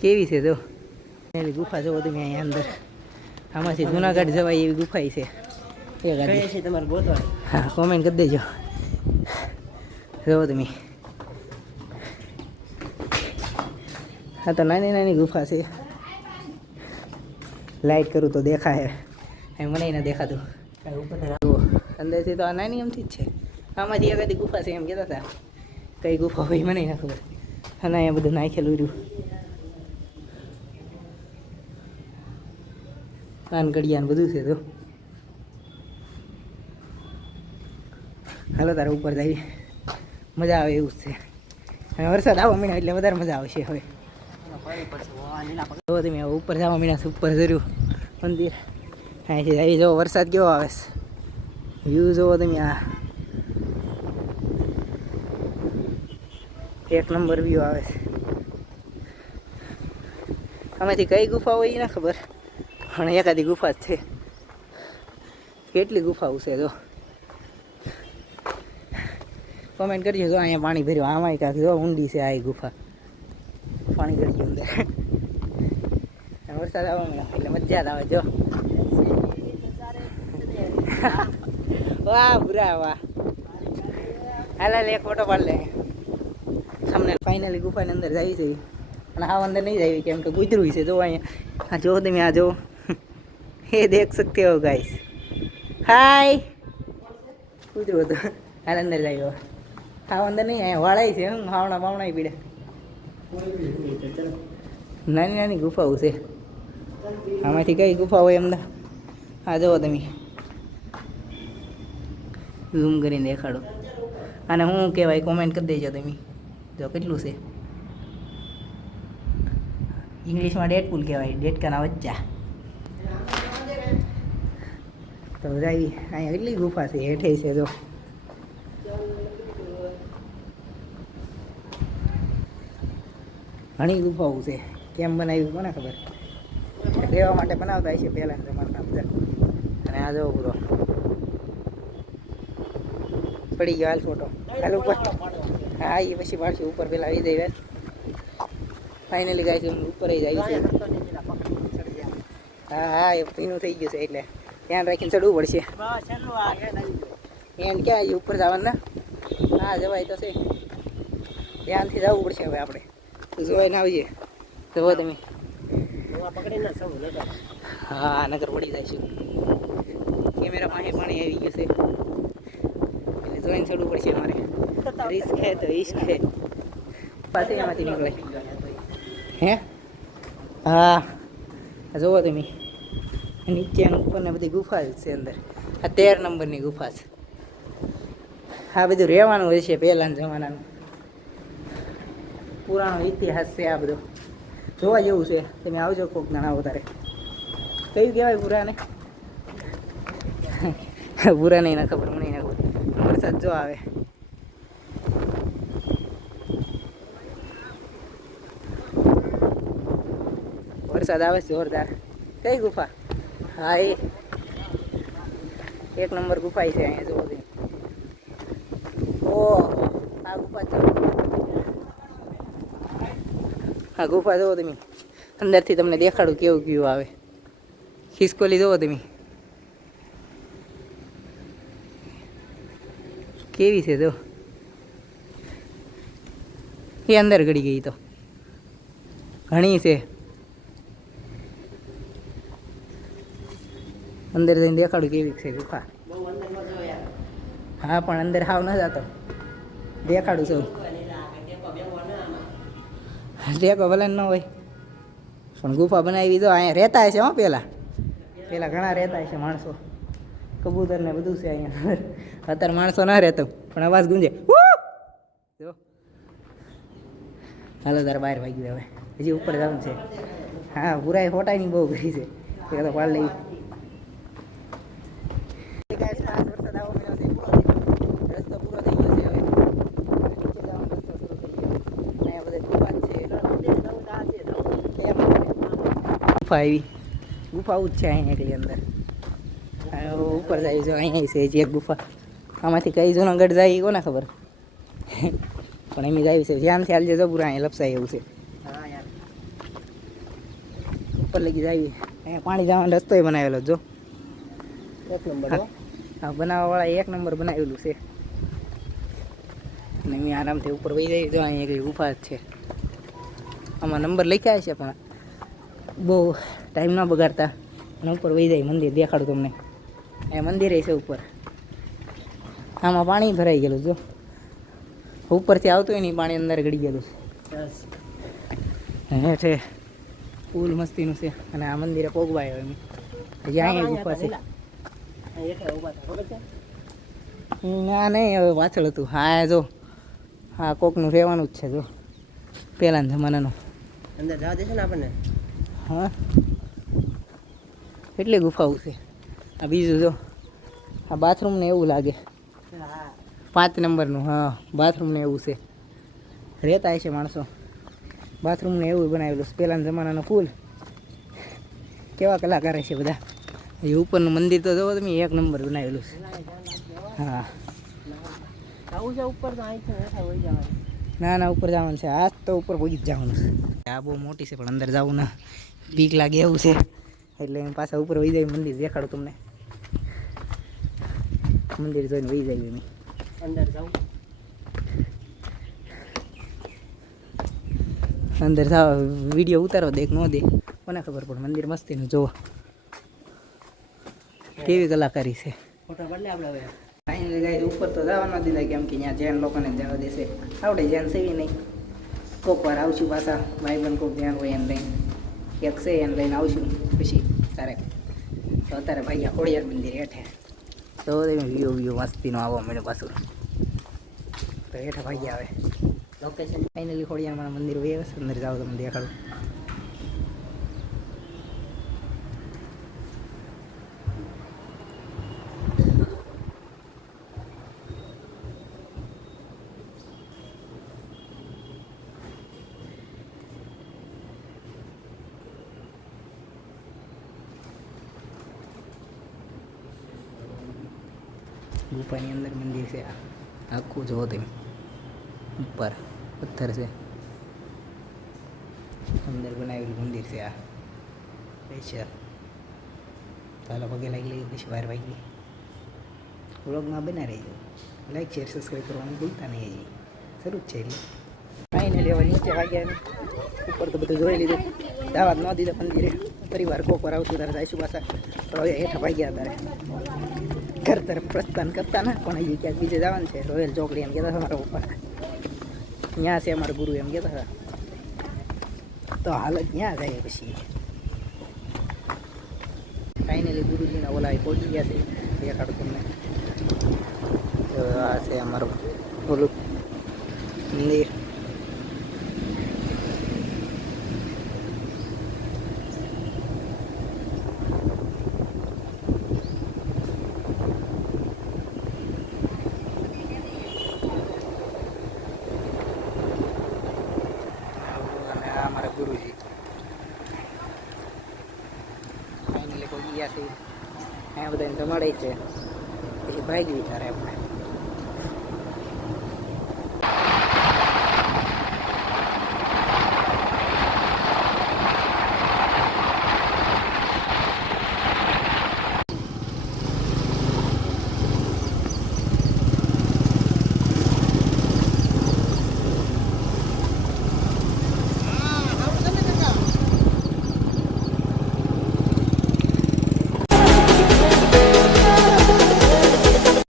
કેવી છે જો? એની ગુફા જોવો તમે અહીંયા અંદર. આમાંથી જુનાગઢ જવાય એવી ગુફા છે. એ ગાડી? છે તમારે ગોતવા હા કોમેન્ટ કરી દેજો. જોવો તમે. હા તો નાની નાની ગુફા છે. લાઇટ કરું તો દેખાય. એમ મને ના દેખાતું. અંદરથી તો આ નાની એમથી જ છે. આમાંથી એકાદી ગુફા છે એમ કહેતા હતા. કઈ ગુફા હોય મને ના ખબર. અને અહીંયા બધું નાખેલું રહ્યું. પાનકડિયા ને બધું છે તો. હાલો, તારે ઉપર જઈએ. મજા આવે એવું છે. હવે વરસાદ આવવા મીણા એટલે વધારે મજા આવશે હવે. જો તમે ઉપર જવા મીણા ઉપર જરૂર. મંદિર. અહીંથી આવી જો વરસાદ કેવો આવે છે. વ્યૂ જોવો તમે આ. એક નંબર વ્યૂ આવે છે. આમાંથી કઈ ગુફા હોય એ ના ખબર. પણ એકાદી ગુફા જ છે. કેટલી ગુફાઓ છે જો. કોમેન્ટ કરજો જો અહીંયા પાણી ભર્યું. આમાં કાંક જો ઊંડી છે આ ગુફા. પાણી ગળ્યું અંદર. વરસાદ આવે એટલે મજા આવે જો. વાહ બુરા વાહ. હાલ એક ફોટો પાડ લે. સામને ફાઇનલી ગુફાની અંદર જાય છે અને આ અંદર નહીં જાય કેમ કે ગુજરું છે. જો અહીંયા, આ જો તમે આ જો. એ દેખ સકતે હો ગાઈસ હાય કૂતરું હતું. હાલ અંદર જાય હા, અંદર નહીં, અહીંયા વાળાય છે, હમ, હાવણા બાવણા પીડે નાની નાની ગુફાઓ છે. આમાંથી કઈ ગુફા હોય એમને? હા, જુઓ તમે. ઝૂમ કરીને દેખાડો. અને શું કહેવાય કોમેન્ટ કરી દેજો તમે. જો, કેટલું છે? ઇંગ્લિશમાં ડેટપુલ કહેવાય ડેટકાના વચ્ચા. તો જાય. અહીંયા એટલી ગુફા છે, હેઠે છે જો. ઘણી ગુફાઓ છે. કેમ બનાવ્યું કોને ખબર? રહેવા માટે બનાવતા હશે પહેલાં તમારા બધા અને આ જો પૂરો પડી ગયો હાલ ફોટો હાલ ઉપર. હા એ પછી પાડશે ઉપર પેલા આવી જાય ફાઇનલી ગાય છે ઉપર જાય છે. હા હા, એ પીનું થઈ ગયું છે એટલે. ધ્યાન રાખીને ચડવું પડશે. એન્ડ ક્યાં આવી ઉપર જવાનું ને? હા જવાય તો છે. ધ્યાનથી જવું પડશે હવે આપણે. જોઈને આવીએ. જુઓ તમે. હા નગર પડી જાય છે. કેમેરા પાસે પાણી આવી ગયું છે. એટલે જોઈને ચડવું પડશે અમારે. રિસ્ક હે તો ઈશ્ક હે. પાસે એમાંથી નીકળે. હે? હા. જોવો જુઓ તમે. નીચે ઉપરને બધી ગુફા છે અંદર આ તેર નંબરની ગુફા છે આ બધું રહેવાનું હોય છે પહેલાના જમાનાનું પુરાણો ઇતિહાસ છે આ બધો જોવા જેવું છે તમે આવજો કોક ઘણા વધારે કયું કહેવાય પુરાને પુરા નહીં ના ખબર મને ના ખબર વરસાદ જો આવે વરસાદ આવે છે જોરદાર કઈ ગુફા હા એક નંબર ગુફા છે અહીંયા જોવો તમે. ઓ, આ ગુફા આ ગુફા જોવો તમે. અંદરથી તમને દેખાડું કેવું કેવું આવે. ખિસકોલી જોવો તમે. કેવી છે જો. એ અંદર ગળી ગઈ તો. ઘણી છે. અંદર જઈને દેખાડું કેવી છે ગુફા. હા, પણ અંદર હાવ ન જતો. દેખાડું છું. ટેકો ભલે ન હોય. પણ ગુફા બનાવી દો અહીંયા રહેતા હશે હો પેલા. પેલા ઘણા રહેતા હશે માણસો. કબૂતર ને બધું છે અહીંયા. અત્યારે માણસો ના રહેતો, પણ અવાજ ગુંજે! જો. હાલો, તારે બહાર વાગી હવે. હજી ઉપર જવાનું છે. હા પુરાય ફોટાની બહુ કરી છે. એ તો પાડ લઈ વરસાદ આવો મળ્યો છે પૂરો થઈ ગયો. રસ્તો પૂરો થઈ ગયો છે હવે નીચે જવાનો રસ્તો શરૂ થઈ ગયો અહીંયા બધે ગુફા જ છે ગુફા આવી ગુફા જ છે અહીંયા એકલી અંદર ઉપર જાય છે અહીંયા છે ગુફા આમાંથી કઈ જુનાગઢ જાય એ કોને ખબર પણ એમ જાય છે ધ્યાનથી હાલજે જબુરા અહીંયા લપસાય એવું છે ઉપર લગી જાવી અહીંયા પાણી જવાનો રસ્તોય બનાવેલો જો એક નંબર હો આ બનાવવાવાળા એક નંબર બનાવેલું છે. અને મેં આરામથી ઉપર વહી જાય જો અહીંયા એક ગુફા છે. આમાં નંબર લખ્યા છે પણ બહુ ટાઈમ ન બગાડતા. અને ઉપર વહી જાય મંદિર દેખાડું તમને. એ મંદિર છે ઉપર. આમાં પાણી ભરાઈ ગયેલું જો. ઉપરથી આવતું હોય ને પાણી અંદર ગળી ગયેલું છે. હેઠે ફૂલ મસ્તીનું છે. અને આ મંદિરે પોગવાય હજી અહીંયા ગુફા છે. ના નહીં હવે પાછળ હતું. હા જો. હા કોકનું રહેવાનું જ છે જો. પહેલાના જમાનાનું. અંદર જવા દેશે ને આપણને? હા. કેટલી ગુફાઓ છે. આ બીજું જો. આ બાથરૂમને એવું લાગે. હા પાંચ નંબરનું હા. બાથરૂમને એવું છે. રહેતા હશે માણસો. બાથરૂમને એવું બનાવેલું છે. પહેલાના જમાનાનું ફૂલ. કેવા કલાકાર છે બધા. એ ઉપરનું મંદિર તો જોવો તમે એક નંબર બનાવેલું છે. હા. ના ના ઉપર જવાનું છે. આજ તો ઉપર પહોંચી જવાનું છે. આ બહુ મોટી છે પણ અંદર જવું ના બીક લાગે એવું છે. એટલે એમ પાછા ઉપર વહી જાય મંદિર દેખાડું તમને. મંદિર જોઈને વહી જાય એમ. અંદર જાઉં. અંદર જાવ વીડિયો ઉતારો દે નો દે કોને ખબર પડે મંદિર મસ્તીનું જોવો. કેવી કલાકારી છે? ઉપર તો જવા ન દીધા કેમ કે ત્યાં જૈન લોકોને જવા દેશે. આવડે જૈન સેવી નહીં. કોક વાર આવશું પાછા ભાઈ બંધ કોક ધ્યાન હોય એને લઈને. એક છે એને લઈને આવશું પછી તારે. તો અત્યારે ભાઈ ખોડિયાર મંદિર હેઠે. તો વ્યૂ વ્યૂ મસ્તીનો આવવા મળ્યો પાછું. તો હેઠે ભાઈ આવે. લોકેશન ફાઇનલી ખોડિયારમાં મંદિર હોય અંદર જાઓ તમને દેખાડું. ગુફાની અંદર મંદિર છે આ આખું જોવો તમે ઉપર પથ્થર છે અંદર બનાવેલું મંદિર છે આ સ્પેશિયલ ચાલો પગે લાગી લઈ પછી વાર વાગી વ્લોગમાં બના રહીજો લાઈક શેર સબસ્ક્રાઈબ કરવાનું ભૂલતા નહીં હજી શરૂ જ છે એટલે ફાઇનલી હવે નીચે વાગ્યા ને ઉપર તો બધું જોઈ લીધું દાવા ન દીધો મંદિરે પરિવાર કોક વાર આવતું તારે જઈશું પાછા તો હવે હેઠા વાગ્યા તારે ઘર તરફ પ્રસ્થાન કરતા ના પણ હજી ક્યાંક બીજે જવાનું છે. રોયલ ચોકડી એમ કહેતા હતા મારા પપ્પા. ત્યાં છે અમારા ગુરુ એમ કહેતા હતા. તો હાલ ક્યાં જાય પછી. ફાઇનલી ગુરુજીના ઓલા પહોંચી ગયા છે. દેખાડું તમને. તો આ છે અમારું ઓલું મંદિર અને આ અમારા ગુરુજી ફાઇનલી પહોંચી ગયા છે અહીંયા બધાને જમાડે છે. પછી ભાગી તારે આપણે.